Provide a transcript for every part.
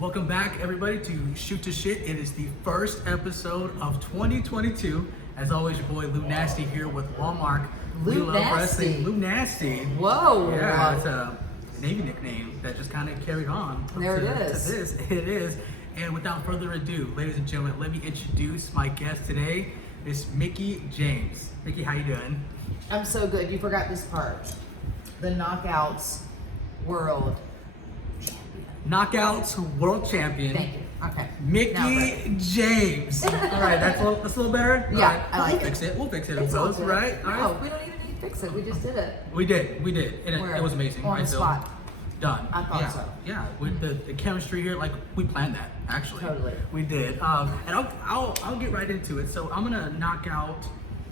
Welcome back, everybody, to Shoot to Shit. It is the first episode of 2022. As always, your boy Lunasty here with Walmart. We love wrestling. Lunasty. Whoa. Yeah, it's a Navy nickname that just kind of carried on. There it is. To this. It is. And without further ado, ladies and gentlemen, let me introduce my guest today. It's Mickie James. Mickie, how you doing? I'm so good. You forgot this part. The Knockouts World Knockouts World Champion. Thank you. Okay. Mickie James. All right, that's a little better. Yeah, right. I like we'll it. fix it. We'll fix it. It's all good. Right? All No, right. we don't even need to fix it. We just did it. We did. And it was amazing. On right? the spot. Done. I thought so. Yeah, with the chemistry here, like we planned that actually. Totally. We did. And I'll get right into it. So I'm gonna knock out,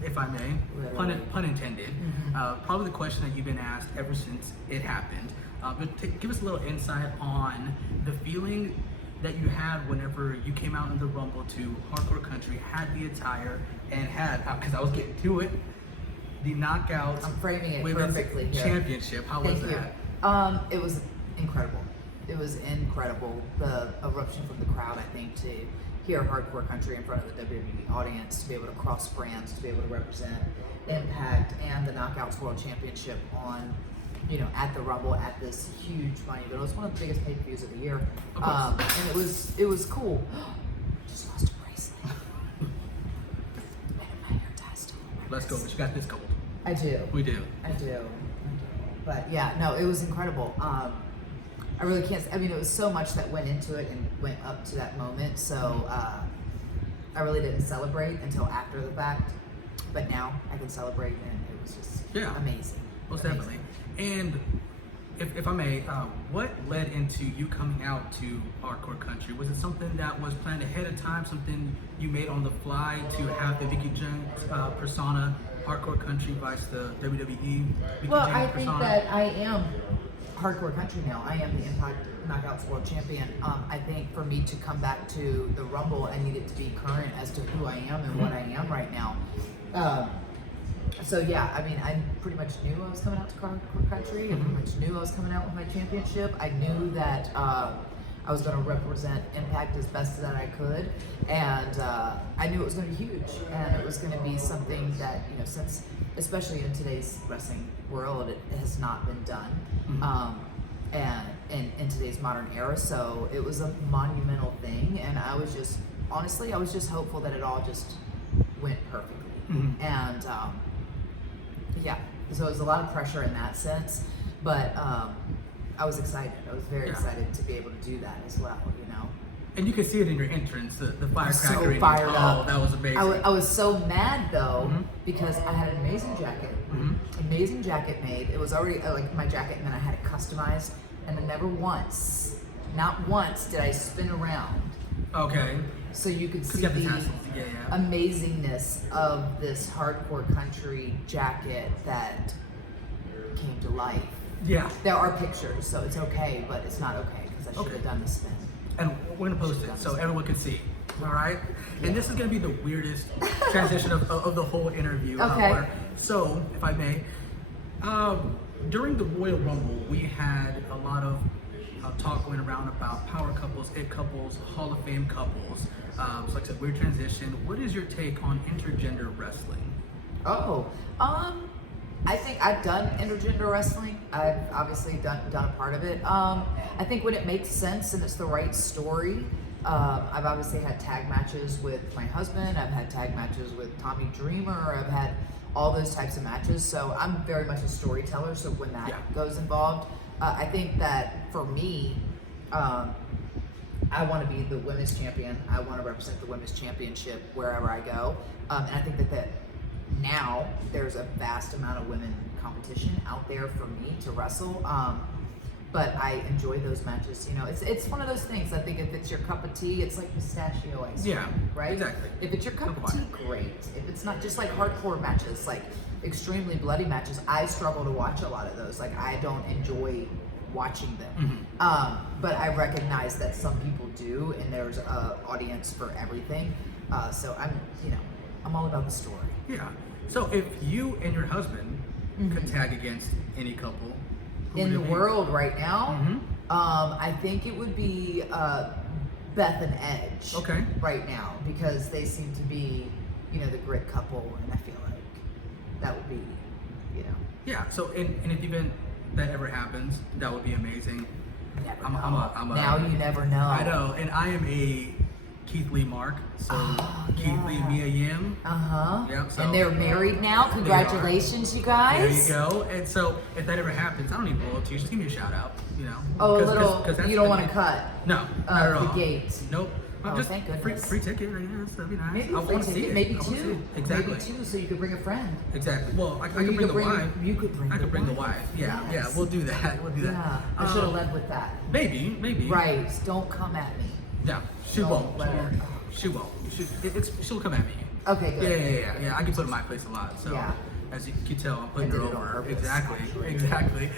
if I may, pun intended. Mm-hmm. Probably the question that you've been asked ever since it happened. But give us a little insight on the feeling that you had whenever you came out in the Rumble to Hardcore Country, had the attire, and had, because I was getting to it, the Knockouts I'm framing it Women's perfectly here. Championship. How was Thank you. that? It was incredible. It was incredible. The eruption from the crowd, I think, to hear Hardcore Country in front of the WWE audience, to be able to cross brands, to be able to represent Impact and the Knockouts World Championship on, at the Rumble, at this huge money. But it was one of the biggest pay-per-views of the year. And it was cool. Just lost a bracelet. My hair ties still on my Let's go. wrist. But you got this gold. I do. We do. I do. But yeah, no, it was incredible. I really can't. It was so much that went into it and went up to that moment. So I really didn't celebrate until after the fact. But now I can celebrate, and it was just amazing. Most Amazing. definitely. And if I may, what led into you coming out to Hardcore Country? Was it something that was planned ahead of time, something you made on the fly to have the Mickie James persona, Hardcore Country vice the WWE Mickie Well, James I persona? think that I am Hardcore Country now. I am the Impact Knockouts World Champion. I think for me to come back to the Rumble, I needed to be current as to who I am and what I am right now. So yeah, I pretty much knew I was coming out to Hardcore Country. I pretty much knew I was coming out with my championship. I knew that I was going to represent Impact as best that I could, and I knew it was going to be huge, and it was going to be something that since, especially in today's wrestling world, it has not been done, and in today's modern era. So it was a monumental thing, and I was just hopeful that it all just went perfectly, and yeah. So it was a lot of pressure in that sense, but I was excited. I was very excited to be able to do that as well, And you could see it in your entrance, the firecracker. So fired up. Oh, that was amazing. I was so mad though, because I had an amazing jacket. Amazing jacket made. It was already like my jacket, and then I had it customized, and then not once did I spin around. Okay. So you could see You have the the tassels. Yeah. amazingness of this Hardcore Country jacket that came to life. Yeah. There are pictures, so it's okay, but it's not okay because I should have done the spin. And we're gonna post it so everyone can see. All right. And this is gonna be the weirdest transition of the whole interview. Okay. So, if I may, during the Royal Rumble, we had a lot of talk going around about power couples, it couples, Hall of Fame couples. So like I said, weird transition. What is your take on intergender wrestling? I think I've done intergender wrestling. I've obviously done a part of it. I think when it makes sense and it's the right story. I've obviously had tag matches with my husband. I've had tag matches with Tommy Dreamer. I've had all those types of matches. So I'm very much a storyteller. So when that goes involved, I think that for me, I want to be the women's champion. I want to represent the women's championship wherever I go. And I think that now there's a vast amount of women competition out there for me to wrestle. But I enjoy those matches. It's one of those things. I think if it's your cup of tea, it's like pistachio ice cream, right? Exactly. If it's your cup of tea, great. If it's not, just like hardcore matches, like extremely bloody matches, I struggle to watch a lot of those. Like I don't enjoy watching them. But I recognize that some people do, and there's an audience for everything. So I'm all about the story. Yeah. So if you and your husband could tag against any couple in the world right now, I think it would be Beth and Edge. Okay. Right now, because they seem to be, the grit couple, and I feel like that would be, Yeah. So, and if even that ever happens, that would be amazing. I'm a, now you never know. I know, and I am a Keith Lee Mark. So Keith Lee, Mia Yim. Yeah. So and they're married now. Congratulations, you guys. There you go. And so if that ever happens, I don't need royalties. Just give me a shout out. Oh, a little. You don't want to cut. No, not at all. The gate. Nope. Oh, just thank goodness. Free ticket, I guess. That'd be nice. Maybe I want to see it. Maybe I wanna see two. it. Exactly. Maybe two, so you could bring a friend. Exactly. Well, I could you bring the wife. You could bring. I could bring the wife. Yeah, Yes. yeah. We'll do that. We'll do that. Yeah. I should have led with that. Maybe. Right. Don't come at me. Yeah. She Don't won't. let her- She won't. She'll come at me. Okay. Good. Yeah. I can put her in my place a lot. So Yeah. as you can tell, I'm putting I her did it on over. purpose, Exactly. actually. Exactly.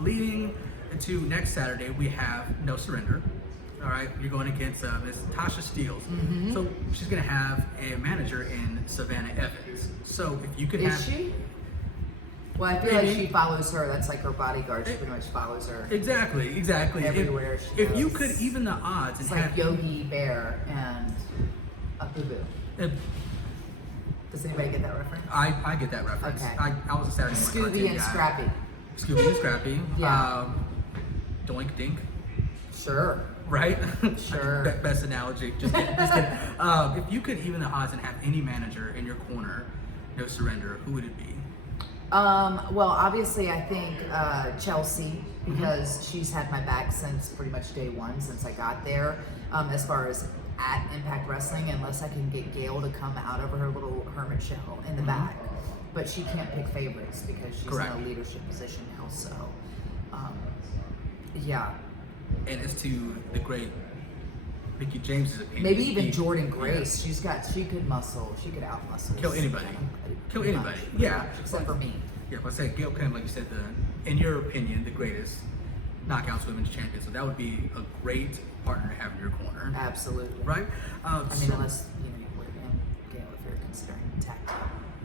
Leading to next Saturday, we have No Surrender. All right, you're going against Miss Tasha Steele. So she's going to have a manager in Savannah Evans. So if you could have... Is she? Well, I feel like she follows her. That's like her bodyguard. She pretty much follows her. Exactly. Everywhere she If you goes. could even the odds It's and like have... Yogi Bear and a boo-boo. Does anybody get that reference? I get that reference. Okay. I was a Saturday morning Scooby cartoon and guy. Scrappy. Scooby and Scrappy. Yeah. Doink Dink. Sure. Right? Sure. Best analogy. Just kidding. If you could even the odds and have any manager in your corner, No Surrender, who would it be? Well, obviously, I think Chelsea, because she's had my back since pretty much day one, since I got there. As far as at Impact Wrestling, unless I can get Gail to come out of her little hermit shell in the back. But she can't pick favorites because she's Correct. in a leadership position now. So, yeah. And as to the great Mickie James' opinion. Maybe even Jordan Grace. She could muscle. She could out muscle. Kill anybody. Kill anybody. Yeah. Except for me. Yeah, but I say Gail Kim, like you said, in your opinion, the greatest Knockouts Women's Champion. So that would be a great partner to have in your corner. Absolutely. Right? I mean, unless you would have been Gail, if you're considering tag team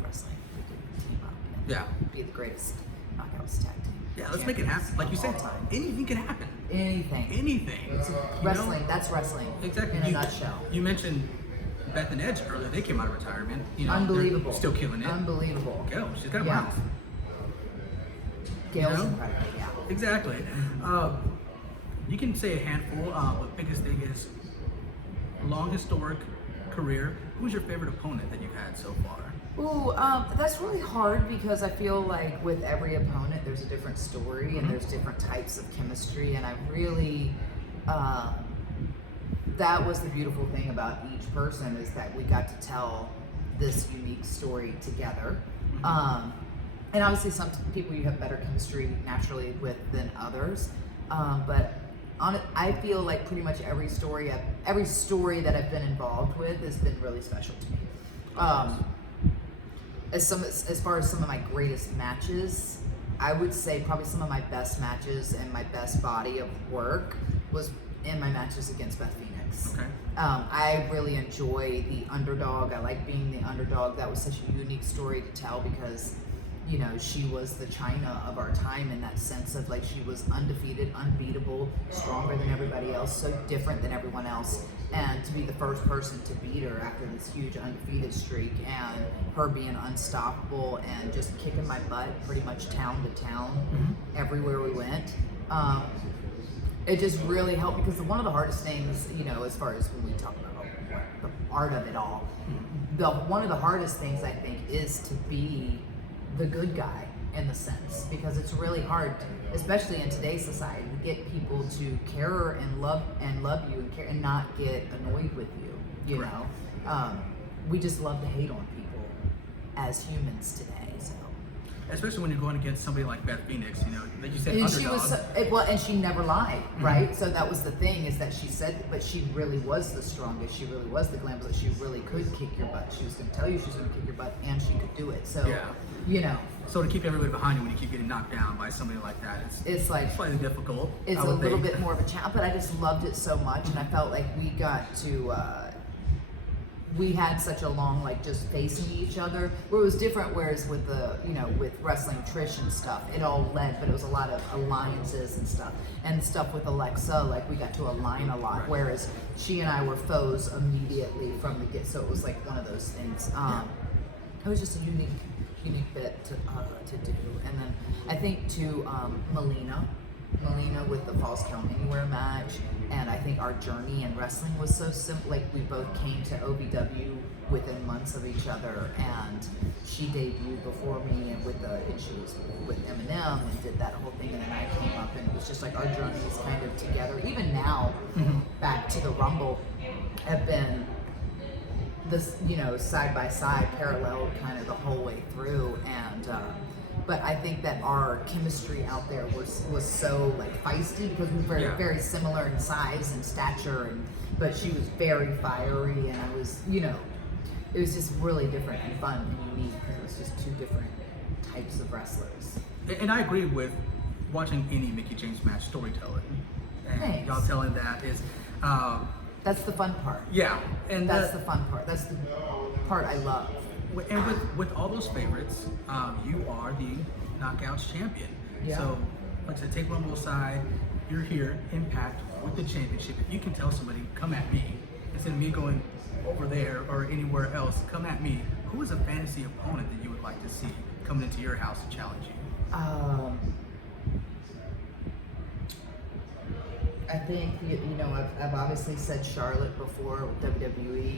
wrestling, we could team up and be the greatest Knockouts tag team. Yeah, let's make it happen. Like you said, anything can happen. Anything. It's wrestling. That's wrestling. Exactly. In a nutshell. You mentioned Beth and Edge earlier. They came out of retirement. Unbelievable. Still killing it. Unbelievable. Gail, she's got a mouth. Gail's incredible. Yeah. Exactly. You can say a handful. But biggest thing is long historic career. Who's your favorite opponent that you've had so far? Ooh, that's really hard because I feel like with every opponent there's a different story and there's different types of chemistry, and I really that was the beautiful thing about each person, is that we got to tell this unique story together. And obviously some people you have better chemistry naturally with than others, but I feel like pretty much every story that I've been involved with has been really special to me. As far as some of my greatest matches, I would say probably some of my best matches and my best body of work was in my matches against Beth Phoenix. Okay. I really enjoy the underdog. I like being the underdog. That was such a unique story to tell because, she was the China of our time in that sense of like she was undefeated, unbeatable, stronger than everybody else, so different than everyone else. And to be the first person to beat her after this huge undefeated streak and her being unstoppable and just kicking my butt pretty much town to town everywhere we went. It just really helped because one of the hardest things, as far as when we talk about the art of it all, one of the hardest things I think is to be the good guy in the sense, because it's really hard, especially in today's society, to get people to care and love you and care and not get annoyed with you. You know, we just love to hate on people as humans today. So, especially when you're going against somebody like Beth Phoenix, like you said, and underdog. and she never lied, right? So that was the thing, is that she said, but she really was the strongest. She really was the glamorous. She really could kick your butt. She was going to tell you she was going to kick your butt, and she could do it. So, So to keep everybody behind you when you keep getting knocked down by somebody like that, it's like slightly difficult. It's a little bit more of a challenge, but I just loved it so much, and I felt like we got to we had such a long, like, just facing each other, where it was different. Whereas with the, with wrestling Trish and stuff, it all led, but it was a lot of alliances and stuff with Alexa, like, we got to align a lot, whereas she and I were foes immediately from the get, so it was like one of those things. It was just a unique bit to do. And then I think too, Melina with the Falls Count Anywhere match, and I think our journey in wrestling was so simple. Like, we both came to OVW within months of each other, and she debuted before me, and she was with Eminem and did that whole thing, and then I came up, and it was just like our journeys kind of together. Even now, back to the Rumble, have been this, side by side, parallel kind of the whole way through, and but I think that our chemistry out there was so, like, feisty, because we were very similar in size and stature, but she was very fiery, and I was, it was just really different and fun and unique, because it was just two different types of wrestlers. And I agree with watching any Mickie James match storytelling, and Thanks. y'all telling that is. That's the fun part. Yeah, and that's the fun part. That's the part I love. And with all those favorites, you are the Knockouts champion. Yeah. So, like I said, take Rumble aside, you're here, Impact, with the championship. If you can tell somebody, come at me, instead of me going over there or anywhere else, come at me, who is a fantasy opponent that you would like to see coming into your house to challenge you? I think, I've obviously said Charlotte before with WWE,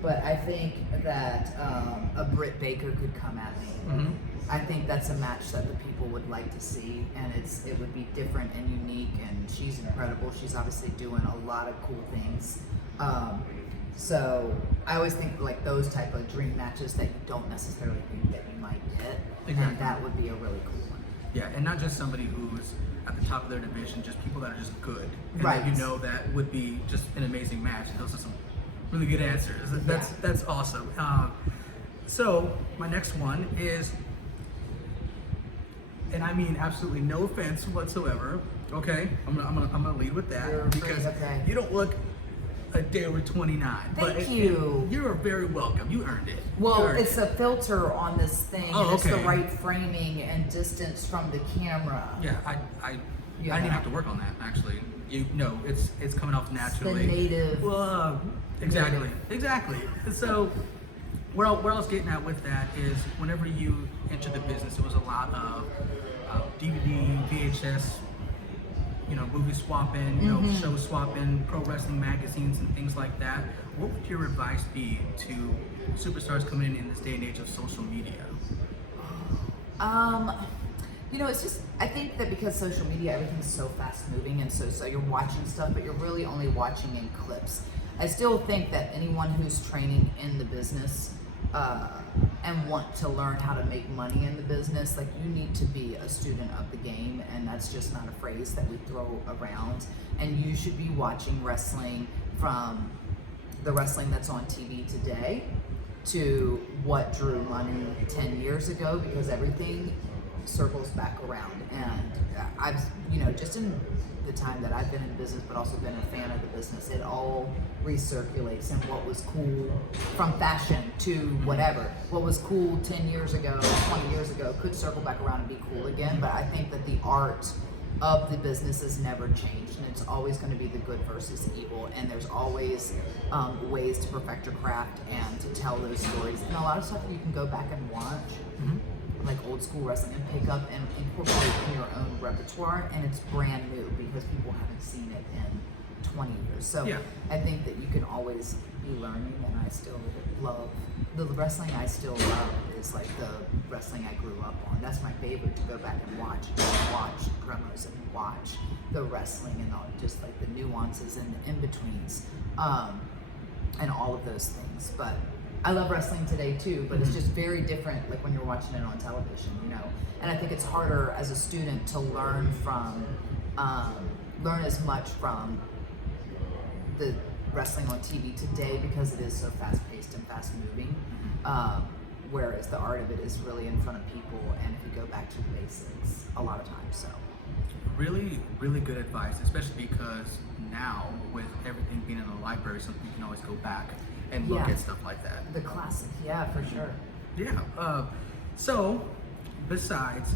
but I think that a Britt Baker could come at me. I think that's a match that the people would like to see, and it would be different and unique, and she's incredible. She's obviously doing a lot of cool things. So I always think, like, those type of dream matches that you don't necessarily think that you might get, and that would be a really cool one. Yeah, and not just somebody who's at the top of their division, just people that are just good. And Right. that that would be just an amazing match. And those are some really good answers. That's awesome. So my next one is, and I mean absolutely no offense whatsoever. Okay, I'm gonna lead with that because you don't look a day over 29. Thank you. You're very welcome. You earned it. Well, it's a filter on this thing, Oh, and it's the okay. right framing and distance from the camera. Yeah, I didn't even have to work on that, actually. It's coming off naturally. The native. Well, exactly. So where I was getting at with that is, whenever you enter the business, it was a lot of DVD, VHS, movie swapping, show swapping, pro wrestling magazines and things like that. What would your advice be to superstars coming in this day and age of social media? It's just, I think that because social media, everything's so fast moving, and so you're watching stuff, but you're really only watching in clips. I still think that anyone who's training in the business and want to learn how to make money in the business, like, you need to be a student of the game, and that's just not a phrase that we throw around. And you should be watching wrestling from the wrestling that's on TV today to what drew money 10 years ago, because everything circles back around. And I've, just in the time that I've been in business, but also been a fan of the business, it all recirculates. And what was cool from fashion to whatever, what was cool 10 years ago, 20 years ago, could circle back around and be cool again. But I think that the art of the business has never changed, and it's always going to be the good versus evil, and there's always ways to perfect your craft and to tell those stories. And a lot of stuff you can go back and watch, like old school wrestling, and pick up and incorporate in your own repertoire, and it's brand new because people haven't seen it in 20 years. So I think that you can always be learning, and I still love the wrestling I still love is like the wrestling I grew up on. That's my favorite, to go back and watch promos and watch the wrestling and all, just like the nuances and the in-betweens, and all of those things. But I love wrestling today too, but it's just very different, like when you're watching it on television, And I think it's harder as a student to learn as much from the wrestling on TV today, because it is so fast-paced and fast-moving. Whereas the art of it is really in front of people, and if you go back to the basics a lot of times. So really, really good advice, especially because now with everything being in the library, something you can always go back and look Yeah. at stuff like that. The classic, yeah, for sure. Yeah. So, besides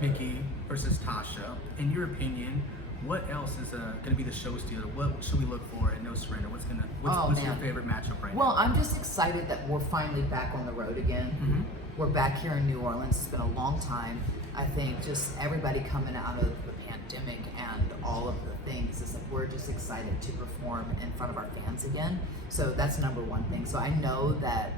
Mickie versus Tasha, in your opinion, what else is going to be the show stealer? What should we look for at No Surrender? What's your Man. favorite matchup right Well, now? I'm just excited that we're finally back on the road again. Mhm. We're back here in New Orleans. It's been a long time. I think just everybody coming out of the pandemic and all of the things is like we're just excited to perform in front of our fans again. So that's number one thing. So I know that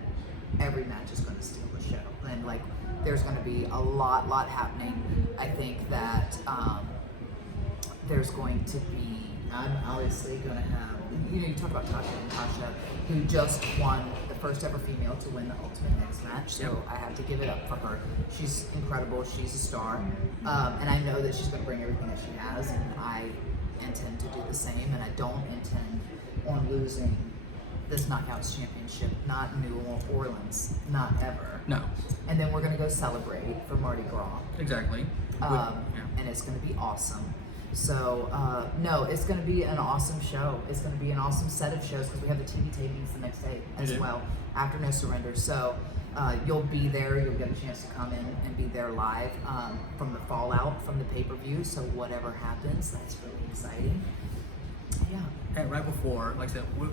every match is going to steal the show, and like there's going to be a lot happening. I think that there's going to be. I'm obviously going to have. You talk about Tasha and Tasha, who just won the first ever female to win the Ultimate X match. So Yep. I have to give it up for her. She's incredible. She's a star, and I know that she's going to bring everything that she has, and I intend to do the same. And I don't intend on losing this Knockouts Championship, not New Orleans, not ever. No. And then we're going to go celebrate for Mardi Gras. Exactly. And it's going to be awesome. So, no, it's going to be an awesome show. It's going to be an awesome set of shows because we have the TV tapings the next day as well after No Surrender. So, you'll be there. You'll get a chance to come in and be there live from the fallout from the pay-per-view. So, whatever happens, that's really exciting. Yeah. And right before, like I said, we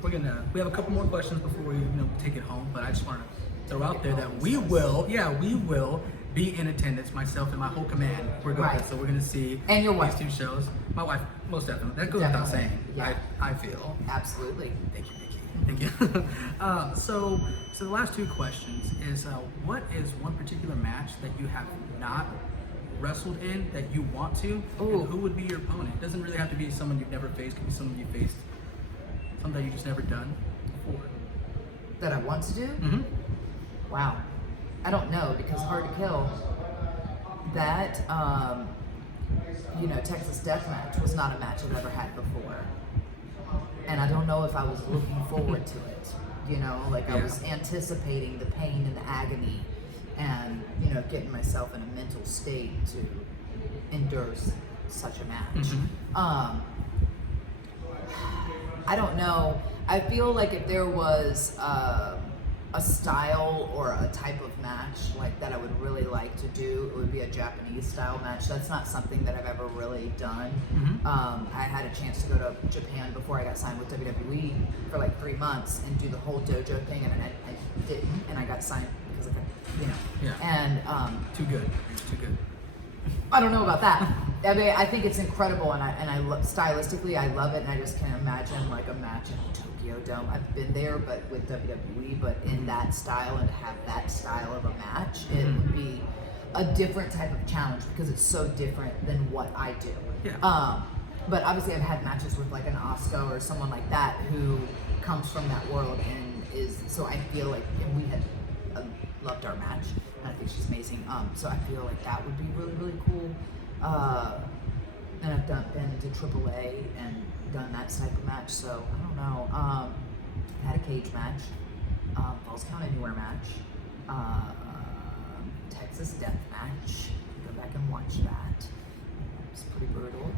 have a couple more questions before we take it home. But I just want to throw out there that we will be in attendance, myself and my whole command. We're going, Right. so we're going to see And your wife. these two shows. My wife, most definitely. That goes without saying. Yeah. I feel. Absolutely. Thank you, Mickie. Thank you. So the last two questions is, what is one particular match that you have not wrestled in that you want to? Ooh. And who would be your opponent? It doesn't really have to be someone you've never faced. It could be someone you faced, something that you just never done before. That I want to do? Mm-hmm. Wow. I don't know because Hard to Kill, that, Texas Deathmatch was not a match I've ever had before. And I don't know if I was looking forward to it. I was anticipating the pain and the agony and, getting myself in a mental state to endure such a match. Mm-hmm. I don't know. I feel like if there was a style or a type of match like that I would really like to do, it would be a Japanese style match. That's not something that I've ever really done. Mm-hmm. I had a chance to go to Japan before I got signed with WWE for like 3 months and do the whole dojo thing, and I didn't, and I got signed because of it, Yeah. And Too good. Too good. I don't know about that. I mean, I think it's incredible, and stylistically, I love it, and I just can't imagine like a match in the Tokyo Dome. I've been there, but with WWE, but in that style, and to have that style of a match, it would be a different type of challenge because it's so different than what I do. Yeah. But obviously, I've had matches with like an Asuka or someone like that who comes from that world and is. So I feel like, and we had loved our match. I think she's amazing. So I feel like that would be really, really cool. And I've been to AAA and done that type of match. So I don't know. Had a cage match, Falls Count Anywhere match, Texas Death match. Go back and watch that. It's pretty brutal.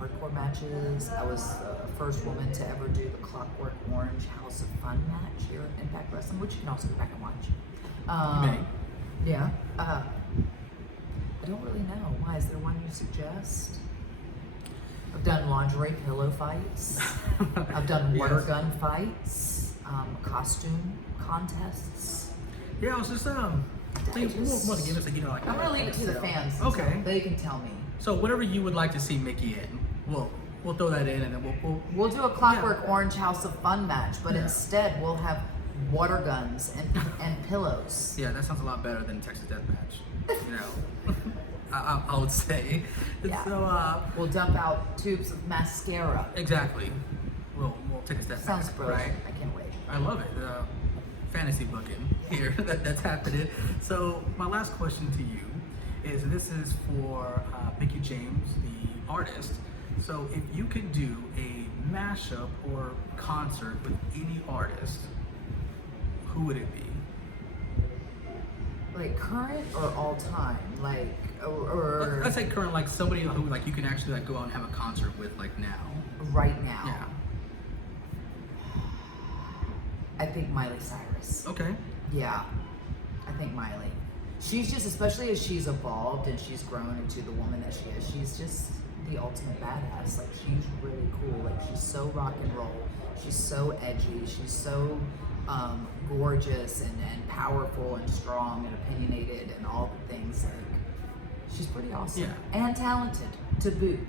Hardcore matches. I was the first woman to ever do the Clockwork Orange House of Fun match here at Impact Wrestling, which you can also go back and watch. Yeah. I don't really know. Why? Is there one you suggest? I've done lingerie pillow fights. I've done water gun fights. Costume contests. Yeah, I was just things we want to give us like. I'm gonna leave it to the fans. Okay. So they can tell me. So whatever you would like to see Mickie in, we'll throw that in, and then We'll do a Clockwork Orange House of Fun match, but instead we'll have water guns and pillows. Yeah, that sounds a lot better than Texas Deathmatch. I would say. Yeah. So We'll dump out tubes of mascara. exactly. We'll take a step Sounds back. brilliant. Right? I can't wait. I love it. Fantasy booking here that's happening. So my last question to you is, this is for Mickie James, the artist. So if you could do a mashup or concert with any artist, who would it be? Like current or all time? Like or Let's say current, like somebody who like you can actually like go out and have a concert with like now. right now? Yeah. think Miley Cyrus. Okay. Yeah, I think Miley. She's just, especially as she's evolved and she's grown into the woman that she is, she's just the ultimate badass. Like, she's really cool. Like, she's so rock and roll. She's so edgy. She's so gorgeous and powerful and strong and opinionated and all the things. Like, she's pretty awesome. Yeah. And talented to boot.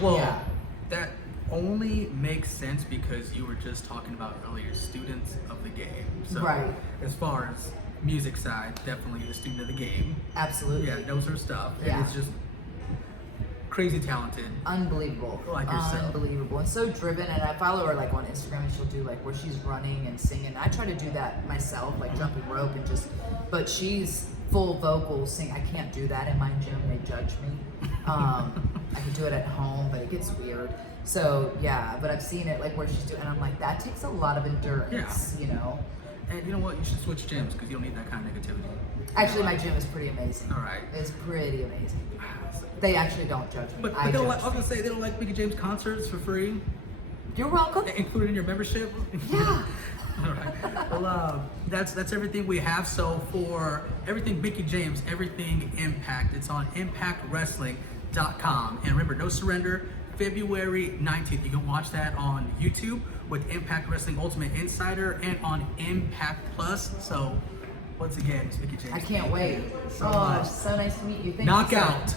Well, Yeah. that only makes sense because you were just talking about earlier students of the game. So Right. as far as music side, definitely a student of the game. Absolutely. Yeah, knows her stuff. Yeah. And it's just crazy talented. Unbelievable. Like yourself. Unbelievable. And so driven. And I follow her like on Instagram, and she'll do like where she's running and singing. I try to do that myself, like jumping rope and just, but she's full vocal sing. I can't do that in my gym. They judge me. I can do it at home, but it gets weird. So yeah, but I've seen it like where she's doing, and I'm like, that takes a lot of endurance, you know? And you know what? You should switch gyms because you don't need that kind of negativity. Actually, my gym is pretty amazing. All right. It's pretty amazing. They actually don't judge me. But I they don't judge like, I was gonna say they don't like Mickie James concerts for free, You're welcome. included in your membership. Yeah. All right. Well, that's everything we have. So for everything Mickie James, everything Impact, it's on ImpactWrestling.com. And remember, No Surrender, February 19th. You can watch that on YouTube with Impact Wrestling Ultimate Insider and on Impact Plus. So once again, it's Mickie James. I can't wait. So Oh, much. so nice to meet you. Thank Knockout you.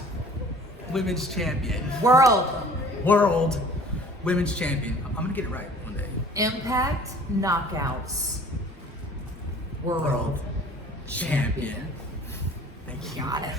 Women's Champion. World Women's Champion. I'm gonna get it right one day. Impact Knockouts World Champion. Thank you. Got it.